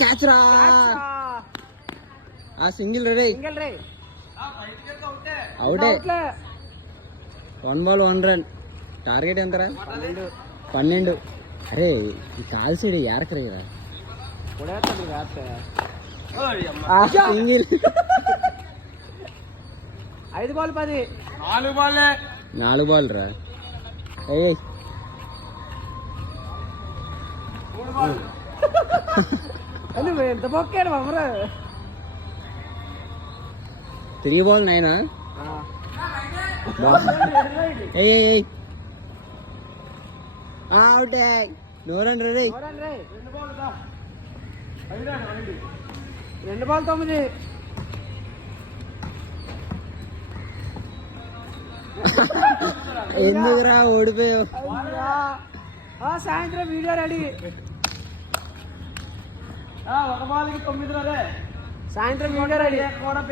catch రా single రే అవుటే 1 ball 1 run target ఎంతరా 12 అరే ఈ కాల్సిడి యారకరే కదా సింగిల్ 5 ball 10 4 ball రా ఏయ్ అని ఎంత బొక్కాడు మమ్మరా 3 ball 9 ఏయ్ అవుట్ నో రన్ రే 2 ball 9 ఎందుకురా ఓడిపోయావు సాయంత్రం వీడియో రెడీ 1 ball కి 9 రే సాయంత్రం వీడియో రెడీ కూడా